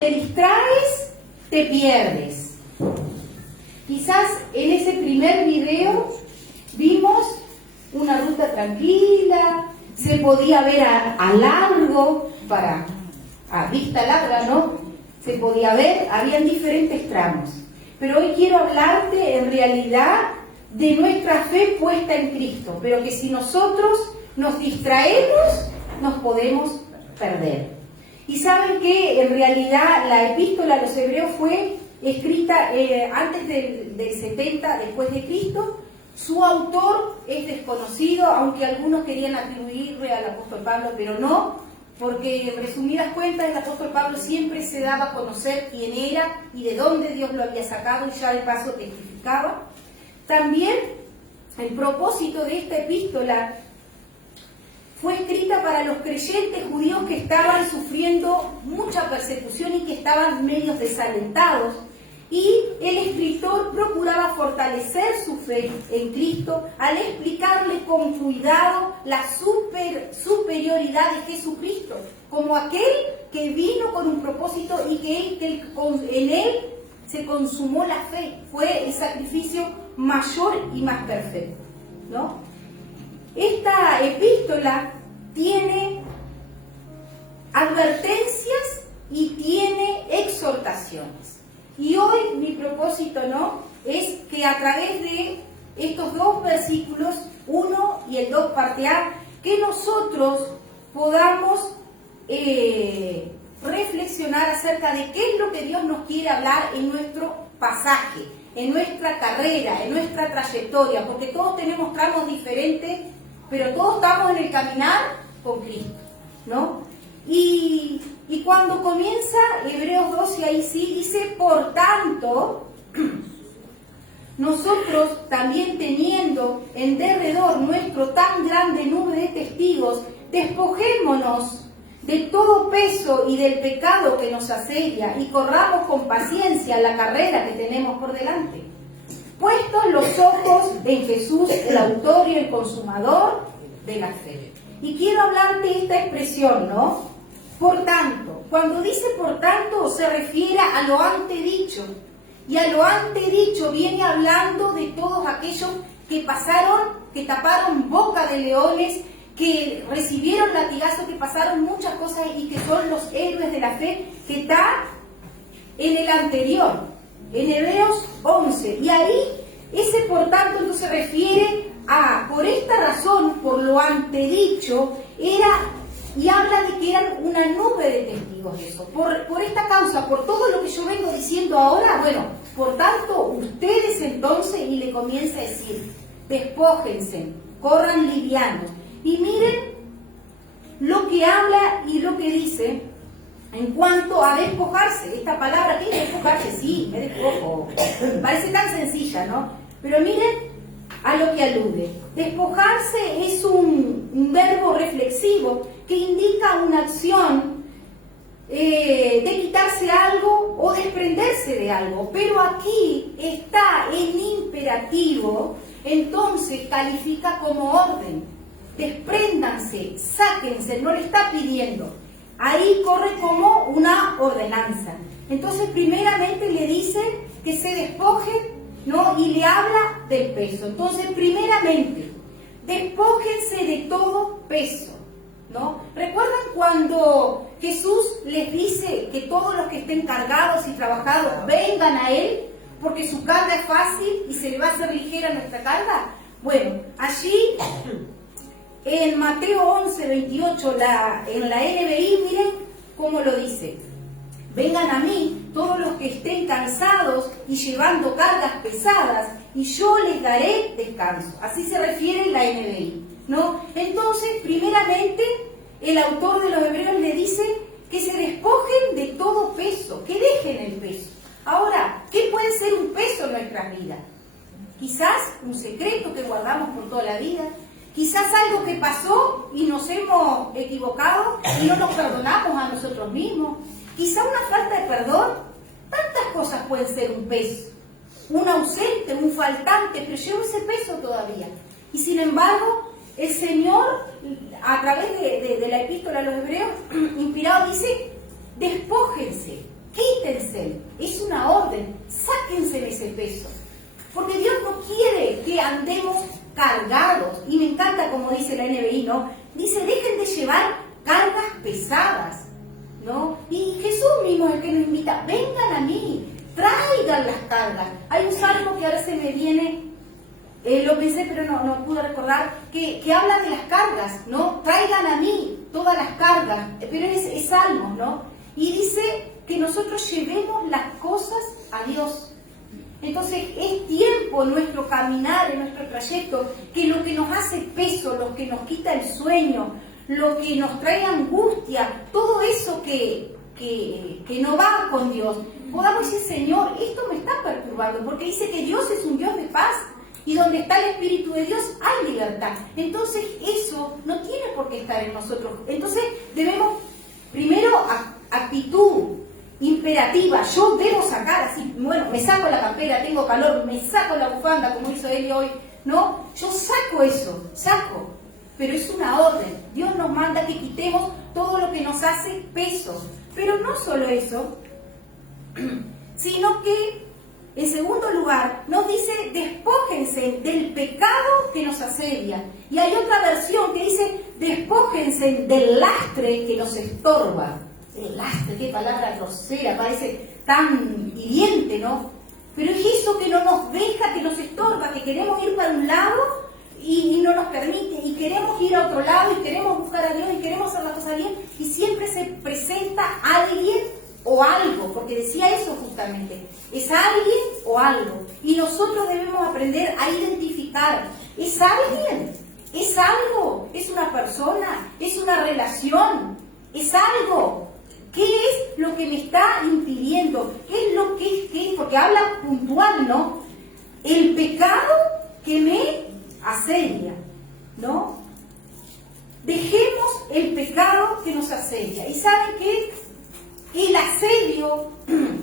te distraes, te pierdes. Quizás en ese primer video vimos una ruta tranquila, se podía ver a largo, a vista larga, ¿no? Se podía ver, habían diferentes tramos. Pero hoy quiero hablarte en realidad de nuestra fe puesta en Cristo, pero que si nosotros nos distraemos, nos podemos perder. Y saben que en realidad la epístola a los hebreos fue escrita antes del 70 después de Cristo. Su autor es desconocido, aunque algunos querían atribuirle al apóstol Pablo, pero no, porque en resumidas cuentas el apóstol Pablo siempre se daba a conocer quién era y de dónde Dios lo había sacado, y ya de paso testificaba. También el propósito de esta epístola fue escrita para los creyentes judíos que estaban sufriendo mucha persecución y que estaban medios desalentados, y el escritor procuraba fortalecer su fe en Cristo al explicarle con cuidado la superioridad de Jesucristo como aquel que vino con un propósito y que en él se consumó la fe, fue el sacrificio mayor y más perfecto, ¿no? Esta epístola tiene advertencias y tiene exhortaciones. Y hoy mi propósito, ¿no?, es que a través de estos dos versículos, 1 y el 2 parte A, que nosotros podamos reflexionar acerca de qué es lo que Dios nos quiere hablar en nuestro pasaje, en nuestra carrera, en nuestra trayectoria, porque todos tenemos tramos diferentes, pero todos estamos en el caminar con Cristo, ¿no? Y cuando comienza Hebreos 12, ahí sí dice: por tanto, nosotros también teniendo en derredor nuestro tan grande nube de testigos, despojémonos de todo peso y del pecado que nos asedia y corramos con paciencia la carrera que tenemos por delante, puestos los ojos en Jesús, el autor y el consumador de la fe. Y quiero hablarte de esta expresión, ¿no? Por tanto. Cuando dice por tanto, se refiere a lo antedicho. Y a lo antedicho viene hablando de todos aquellos que taparon boca de leones, que recibieron latigazos, que pasaron muchas cosas y que son los héroes de la fe, que está en el anterior, en Hebreos 11. Y ahí, ese por tanto, entonces se refiere a, por esta razón, por lo antedicho, y habla de que eran una nube de testigos de eso. Por esta causa, por todo lo que yo vengo diciendo ahora, bueno, por tanto, ustedes entonces, y le comienza a decir, despójense, corran livianos. Y miren lo que habla y lo que dice en cuanto a despojarse. Esta palabra, ¿qué es despojarse? Sí, me despojo. Parece tan sencilla, ¿no? Pero miren a lo que alude. Despojarse es un verbo reflexivo que indica una acción de quitarse algo o desprenderse de algo. Pero aquí está en imperativo, entonces califica como orden. Despréndanse, sáquense, no le está pidiendo. Ahí corre como una ordenanza. Entonces, primeramente le dice que se despojen, ¿no? Y le habla del peso. Entonces, primeramente, despójense de todo peso, ¿no? ¿Recuerdan cuando Jesús les dice que todos los que estén cargados y trabajados vengan a Él, porque su carga es fácil y se le va a hacer ligera nuestra carga? Bueno, allí en Mateo 11, 28, en la NBI, miren cómo lo dice: vengan a mí todos los que estén cansados y llevando cargas pesadas, y yo les daré descanso. Así se refiere la NBI, ¿no? Entonces, primeramente, el autor de los Hebreos le dice que se despojen de todo peso, que dejen el peso. Ahora, ¿qué puede ser un peso en nuestras vidas? Quizás un secreto que guardamos por toda la vida, quizás algo que pasó y nos hemos equivocado y no nos perdonamos a nosotros mismos, quizá una falta de perdón. Tantas cosas pueden ser un peso, un ausente, un faltante, pero llevo ese peso todavía. Y sin embargo, el Señor, a través de la epístola a los Hebreos, inspirado, dice: despójense. libérense. Es una orden, sáquense de ese peso. Porque Dios no quiere que andemos cargados. Y me encanta como dice la NBI, ¿no? Dice, dejen de llevar cargas pesadas, ¿no? Y Jesús mismo es el que nos invita, vengan a mí, traigan las cargas. Hay un salmo que ahora se me viene, lo pensé pero no pude recordar, que habla de las cargas, ¿no? Traigan a mí todas las cargas, pero es salmos, ¿no? Y dice que nosotros llevemos las cosas a Dios. Entonces es tiempo en nuestro caminar, en nuestro trayecto, que lo que nos hace peso, lo que nos quita el sueño, lo que nos trae angustia, todo eso que no va con Dios, podamos decir, Señor, esto me está perturbando, porque dice que Dios es un Dios de paz, y donde está el Espíritu de Dios hay libertad. Entonces eso no tiene por qué estar en nosotros. Entonces debemos, primero, actitud imperativa, yo debo sacar así, bueno, me saco la campera, tengo calor, me saco la bufanda, como hizo Eli hoy, ¿no? Yo saco eso, pero es una orden. Dios nos manda que quitemos todo lo que nos hace peso. Pero no solo eso, sino que, en segundo lugar, nos dice, despójense del pecado que nos asedia. Y hay otra versión que dice, despójense del lastre que nos estorba. El lastre, qué palabra grosera, parece tan hiriente, ¿no? Pero es eso que no nos deja, que nos estorba, que queremos ir para un lado y no nos permite, y queremos ir a otro lado, y queremos buscar a Dios, y queremos hacer la cosa bien, y siempre se presenta alguien o algo, porque decía eso justamente, es alguien o algo, y nosotros debemos aprender a identificar, ¿es alguien? ¿Es algo? ¿Es una persona? ¿Es una relación? ¿Es algo? ¿Qué es lo que me está impidiendo? ¿Qué es lo que es? Porque habla puntual, ¿no? El pecado que me asedia, ¿no? Dejemos el pecado que nos asedia. ¿Y saben qué? El asedio,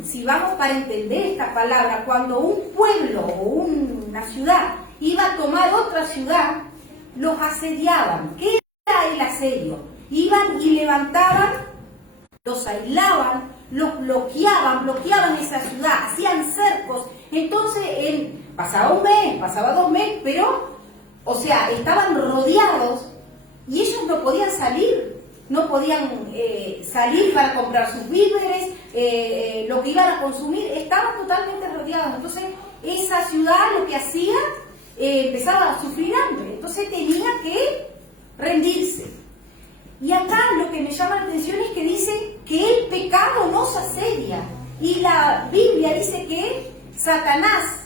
si vamos para entender esta palabra, cuando un pueblo o una ciudad iba a tomar otra ciudad, los asediaban. ¿Qué era el asedio? Iban y levantaban, los aislaban, los bloqueaban esa ciudad, hacían cercos. Entonces, pasaba un mes, pasaba 2 meses, pero, o sea, estaban rodeados y ellos no podían salir. No podían salir para comprar sus víveres, lo que iban a consumir, estaban totalmente rodeados. Entonces, esa ciudad lo que hacía, empezaba a sufrir hambre. Entonces, tenía que rendirse. Y acá lo que me llama la atención es que dice que el pecado nos asedia. Y la Biblia dice que Satanás,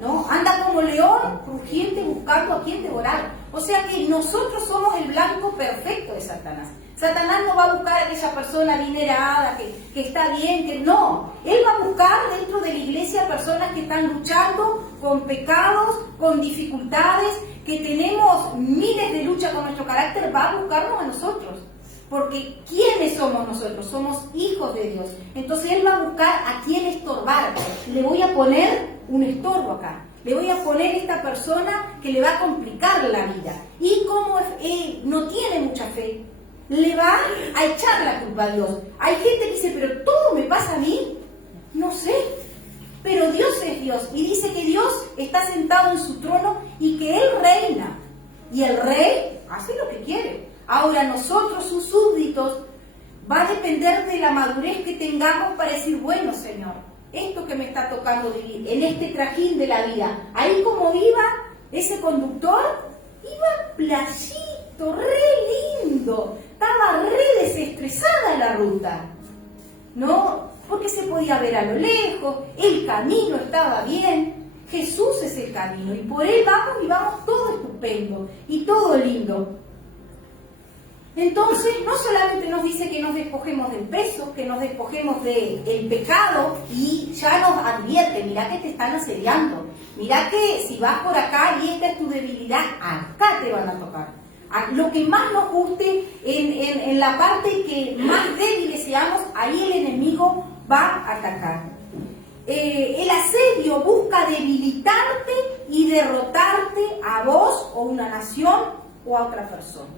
¿no?, anda como león rugiente buscando a quien devorar. O sea que nosotros somos el blanco perfecto de Satanás. Satanás no va a buscar a aquella persona adinerada, que está bien, que no. Él va a buscar dentro de la iglesia personas que están luchando con pecados, con dificultades, que tenemos miles de luchas con nuestro carácter, va a buscarnos a nosotros. Porque ¿quiénes somos nosotros? Somos hijos de Dios. Entonces Él va a buscar a quién estorbar. Le voy a poner un estorbo acá. Le voy a poner esta persona que le va a complicar la vida. Y como no tiene mucha fe, le va a echar la culpa a Dios. Hay gente que dice, pero todo me pasa a mí. No sé. Pero Dios es Dios. Y dice que Dios está sentado en su trono y que Él reina. Y el rey hace lo que quiere. Ahora nosotros, sus súbditos, va a depender de la madurez que tengamos para decir, bueno, Señor, esto que me está tocando vivir, en este trajín de la vida, ahí como iba ese conductor, iba playito, re lindo, estaba re desestresada la ruta, ¿no? Porque se podía ver a lo lejos, el camino estaba bien, Jesús es el camino, y por Él vamos y vamos todo estupendo y todo lindo. Entonces, no solamente nos dice que nos despojemos del peso, que nos despojemos del pecado, y ya nos advierte, mirá que te están asediando, mirá que si vas por acá y esta es tu debilidad, acá te van a tocar. Lo que más nos guste, en la parte que más débiles seamos, ahí el enemigo va a atacar. El asedio busca debilitarte y derrotarte a vos o una nación o a otra persona.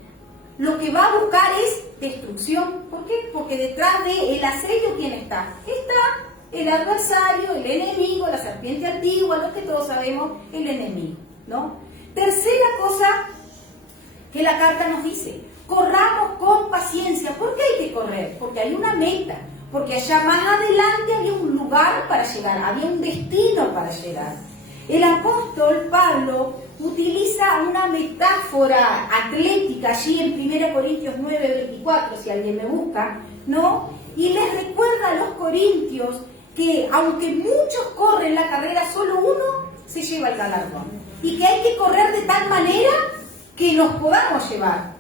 Lo que va a buscar es destrucción. ¿Por qué? Porque detrás del asedio, ¿quién está? Está el adversario, el enemigo, la serpiente antigua, lo que todos sabemos, el enemigo, ¿no? Tercera cosa que la carta nos dice: corramos con paciencia. ¿Por qué hay que correr? Porque hay una meta, porque allá más adelante había un lugar para llegar, había un destino para llegar. El apóstol Pablo utiliza una metáfora atlética allí en 1 Corintios 9:24, si alguien me busca, ¿no? Y les recuerda a los corintios que aunque muchos corren la carrera, solo uno se lleva el galardón. Y que hay que correr de tal manera que nos podamos llevar.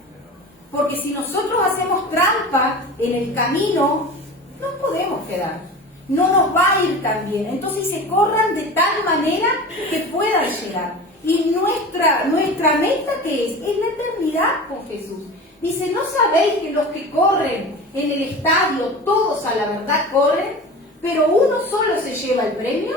Porque si nosotros hacemos trampa en el camino, no podemos quedar. No nos va a ir tan bien. Entonces se corran de tal manera que puedan llegar. Y nuestra meta, ¿qué es? Es la eternidad con Jesús. Dice: ¿no sabéis que los que corren en el estadio, todos a la verdad corren, pero uno solo se lleva el premio?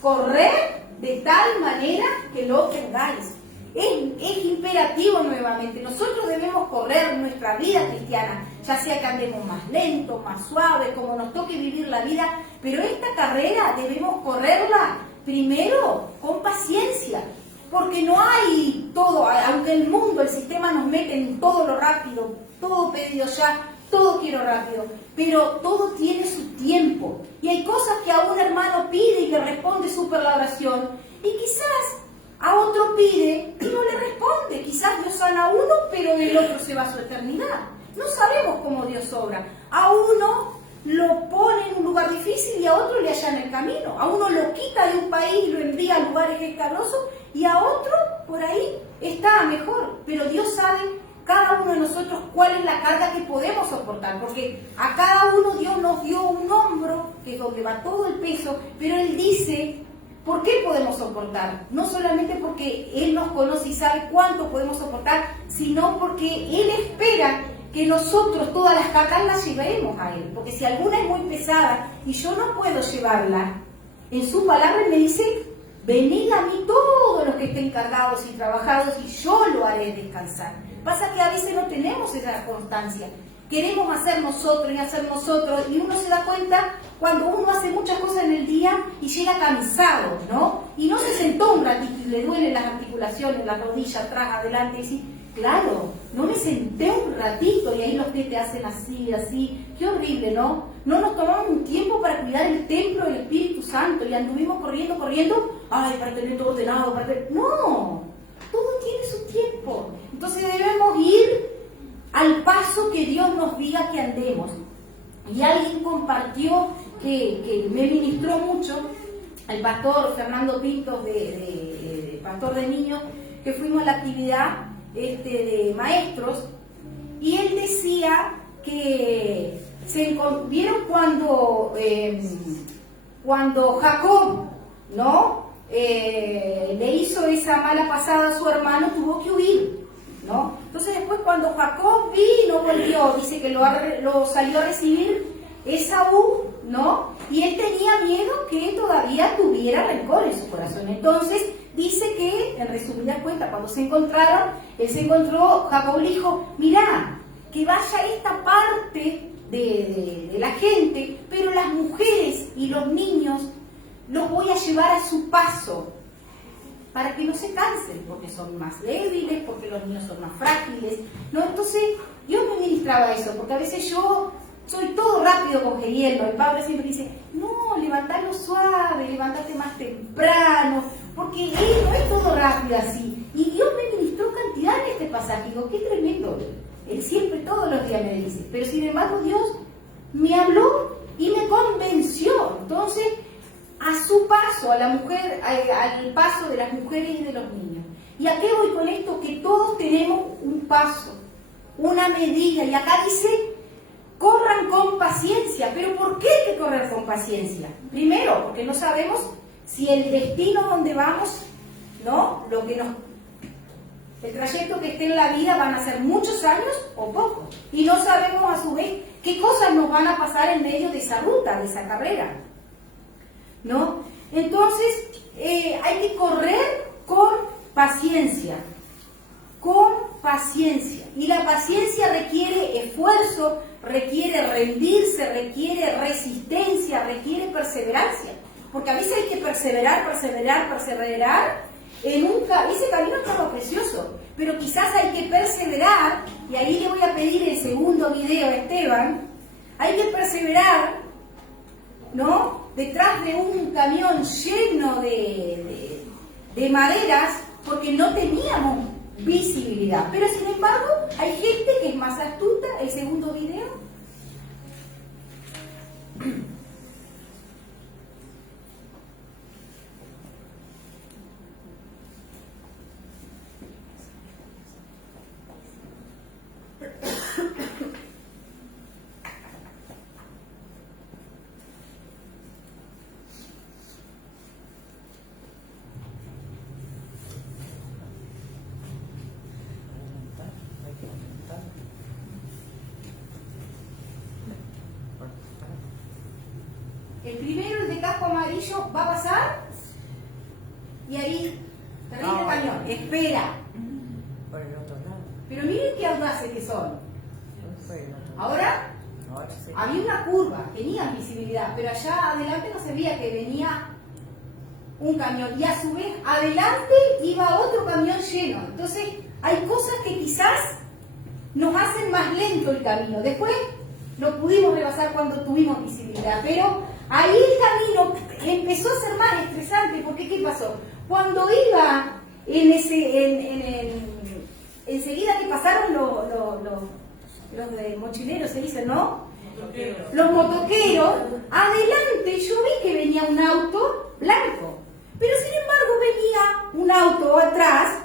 Correr de tal manera que lo obtengáis. Es imperativo nuevamente. Nosotros debemos correr nuestra vida cristiana, ya sea que andemos más lento, más suave, como nos toque vivir la vida, pero esta carrera debemos correrla primero con paciencia, porque no hay todo, aunque el mundo, el sistema nos mete en todo lo rápido, todo pedido ya, todo quiero rápido, pero todo tiene su tiempo, y hay cosas que a un hermano pide y le responde súper la oración, y quizás a otro pide y no le responde. Quizás Dios sana a uno, pero el otro se va a su eternidad. No sabemos cómo Dios obra. A uno lo pone en un lugar difícil y a otro le allana el camino. A uno lo quita de un país y lo envía a lugares escabrosos, y a otro por ahí está mejor. Pero Dios sabe cada uno de nosotros cuál es la carga que podemos soportar, porque a cada uno Dios nos dio un hombro, que es donde va todo el peso, pero Él dice: ¿por qué podemos soportar? No solamente porque Él nos conoce y sabe cuánto podemos soportar, sino porque Él espera que nosotros todas las cargas las llevemos a Él. Porque si alguna es muy pesada y yo no puedo llevarla, en su palabra Él me dice: venid a mí todos los que estén cargados y trabajados y yo lo haré descansar. Pasa que a veces no tenemos esa constancia. Queremos hacer nosotros y uno se da cuenta cuando uno hace muchas cosas en el día y llega cansado, ¿no? Y no se sentó un ratito y le duelen las articulaciones, la rodilla, atrás, adelante, y dice: claro, no me senté un ratito, y ahí los pies te hacen así, así. Qué horrible, ¿no? No nos tomamos un tiempo para cuidar el templo del Espíritu Santo y anduvimos corriendo, ay, para tener todo ordenado, No, todo tiene su tiempo. Entonces debemos ir al paso que Dios nos diga que andemos. Y alguien compartió que me ministró mucho, el pastor Fernando Pintos, pastor de niños, que fuimos a la actividad de maestros, y él decía que vieron cuando Jacob, ¿no? Le hizo esa mala pasada a su hermano, tuvo que huir, ¿no? Entonces después, cuando Jacob vino, volvió, dice que lo salió a recibir Esaú, ¿no? Y él tenía miedo que todavía tuviera rencor en su corazón. Entonces dice que, en resumidas cuentas, cuando se encontraron, Jacob le dijo: mirá, que vaya esta parte de la gente, pero las mujeres y los niños los voy a llevar a su paso, para que no se cansen, porque son más débiles, porque los niños son más frágiles, ¿no? Entonces, yo me ministraba eso, porque a veces yo soy todo rápido cogiendo. El padre siempre dice: no, levantalo suave, levantate más temprano, porque él no es todo rápido así. Y Dios me ministró cantidad en este pasaje. Digo: qué tremendo. Él siempre, todos los días me dice, pero sin embargo Dios me habló y me convenció. Entonces, a su paso, a la mujer, al paso de las mujeres y de los niños. ¿Y a qué voy con esto? Que todos tenemos un paso, una medida, y acá dice: corran con paciencia. ¿Pero por qué hay que correr con paciencia? Primero, porque no sabemos si el destino donde vamos, ¿no? El trayecto que esté en la vida van a ser muchos años o pocos. Y no sabemos a su vez qué cosas nos van a pasar en medio de esa ruta, de esa carrera, ¿no? Entonces, hay que correr con paciencia. Con paciencia. Y la paciencia requiere esfuerzo, requiere rendirse, requiere resistencia, requiere perseverancia. Porque a veces hay que perseverar en ese camino es algo precioso, pero quizás hay que perseverar, y ahí le voy a pedir el segundo video a Esteban, hay que perseverar, ¿no?, detrás de un camión lleno de maderas, porque no teníamos visibilidad. Pero sin embargo, hay gente que es más astuta. El segundo video. El primero, el de casco amarillo, va a pasar y ahí terrible cañón, espera. Por el otro lado. Pero miren qué audaces que son. Por el otro lado. Ahora Sí. había una curva, tenían visibilidad, pero allá adelante no se veía que venía un camión y a su vez adelante iba otro camión lleno. Entonces hay cosas que quizás nos hacen más lento el camino. Después lo pudimos rebasar cuando tuvimos visibilidad, pero ahí el camino empezó a ser más estresante, porque ¿qué pasó? Cuando iba enseguida que pasaron los de mochileros, se dicen, ¿no? Motoqueros. Los motoqueros, adelante yo vi que venía un auto blanco, pero sin embargo venía un auto atrás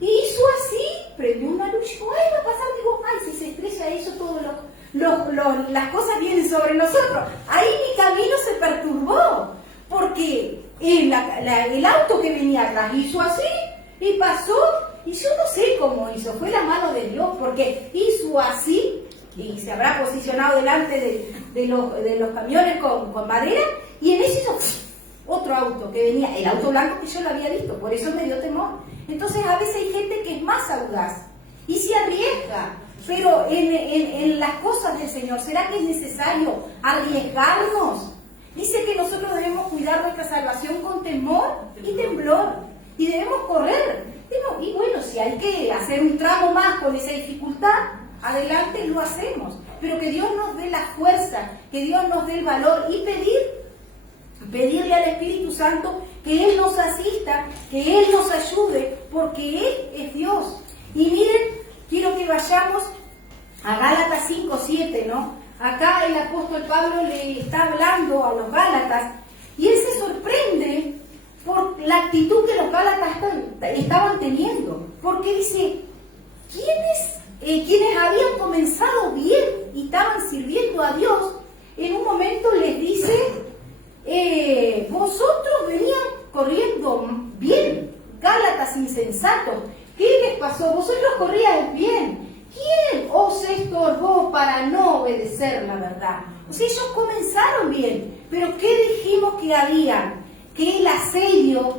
y hizo así, prendió una luz y dijo, ¡ay, va a pasar! Digo, ¡ay, si se estrella eso, todos las cosas vienen sobre nosotros! Ahí mi camino se perturbó, porque el auto que venía atrás hizo así y pasó, y yo no sé cómo hizo, fue la mano de Dios, porque hizo así y se habrá posicionado delante de los camiones con madera, y en eso hizo otro auto que venía, el auto blanco que yo lo había visto, por eso me dio temor. Entonces a veces hay gente que es más audaz y se arriesga, pero en las cosas del Señor, ¿será que es necesario arriesgarnos? Dice que nosotros debemos cuidar nuestra salvación con temor y temblor, y debemos correr. Y bueno, si hay que hacer un tramo más con esa dificultad, adelante lo hacemos, pero que Dios nos dé la fuerza, que Dios nos dé el valor, y pedirle al Espíritu Santo que Él nos asista, que Él nos ayude, porque Él es Dios. Y miren, quiero que vayamos a Gálatas 5:7, ¿no? Acá el apóstol Pablo le está hablando a los Gálatas y él se sorprende por la actitud que los Gálatas estaban teniendo, porque dice, quienes habían comenzado bien y estaban sirviendo a Dios, en un momento les dice, vosotros venían corriendo bien, Gálatas insensatos, ¿qué les pasó? Vosotros corríais bien, ¿quién os estorbó para no obedecer la verdad? O sea, ellos comenzaron bien, pero ¿qué dijimos que había? Que el asedio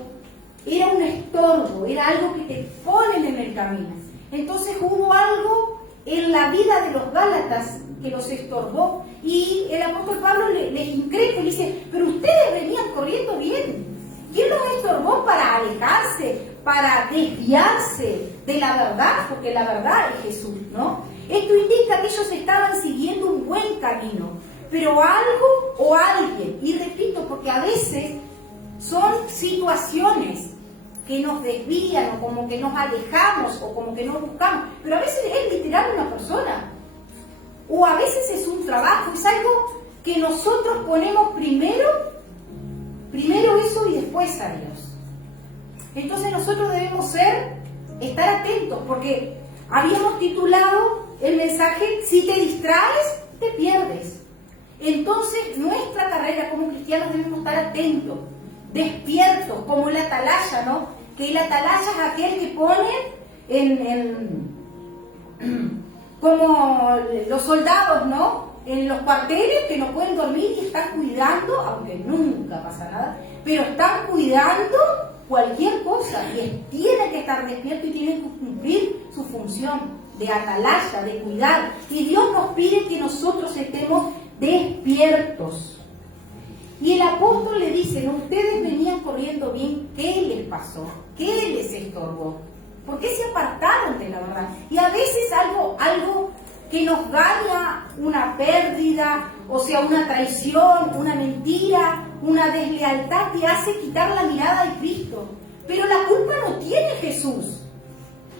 era un estorbo, era algo que te ponen en el camino. Entonces hubo algo en la vida de los Gálatas que los estorbó, y el apóstol Pablo les increpa y dice, pero ustedes venían corriendo bien. ¿Quién los estorbó para alejarse, para desviarse de la verdad? Porque la verdad es Jesús, ¿no? Esto indica que ellos estaban siguiendo un buen camino, pero algo o alguien, y repito, porque a veces son situaciones que nos desvían, o como que nos alejamos, o como que no buscamos, pero a veces es literal una persona, o a veces es un trabajo, es algo que nosotros ponemos primero eso y después a Dios. Entonces nosotros debemos estar atentos, porque habíamos titulado el mensaje, si te distraes, te pierdes. Entonces nuestra carrera como cristianos debemos estar atentos, despiertos, como la atalaya, ¿no? Que la atalaya es aquel que pone como los soldados, ¿no? En los cuarteles, que no pueden dormir y están cuidando, aunque nunca pasa nada, pero están cuidando cualquier cosa, y tienen que estar despiertos y tienen que cumplir su función. de atalaya, de cuidar. Y Dios nos pide que nosotros estemos despiertos. Y el apóstol le dice, ustedes venían corriendo bien, ¿qué les pasó? ¿Qué les estorbó? ¿Por qué se apartaron de la verdad? Y a veces algo que nos daña, una pérdida, o sea, una traición, una mentira, una deslealtad, te hace quitar la mirada de Cristo. Pero la culpa no tiene Jesús.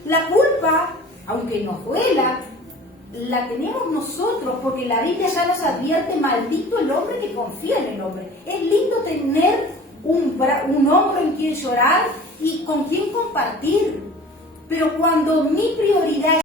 La culpa, aunque nos duela, la tenemos nosotros, porque la Biblia ya nos advierte, maldito el hombre que confía en el hombre. Es lindo tener un hombro en quien llorar y con quien compartir, pero cuando mi prioridad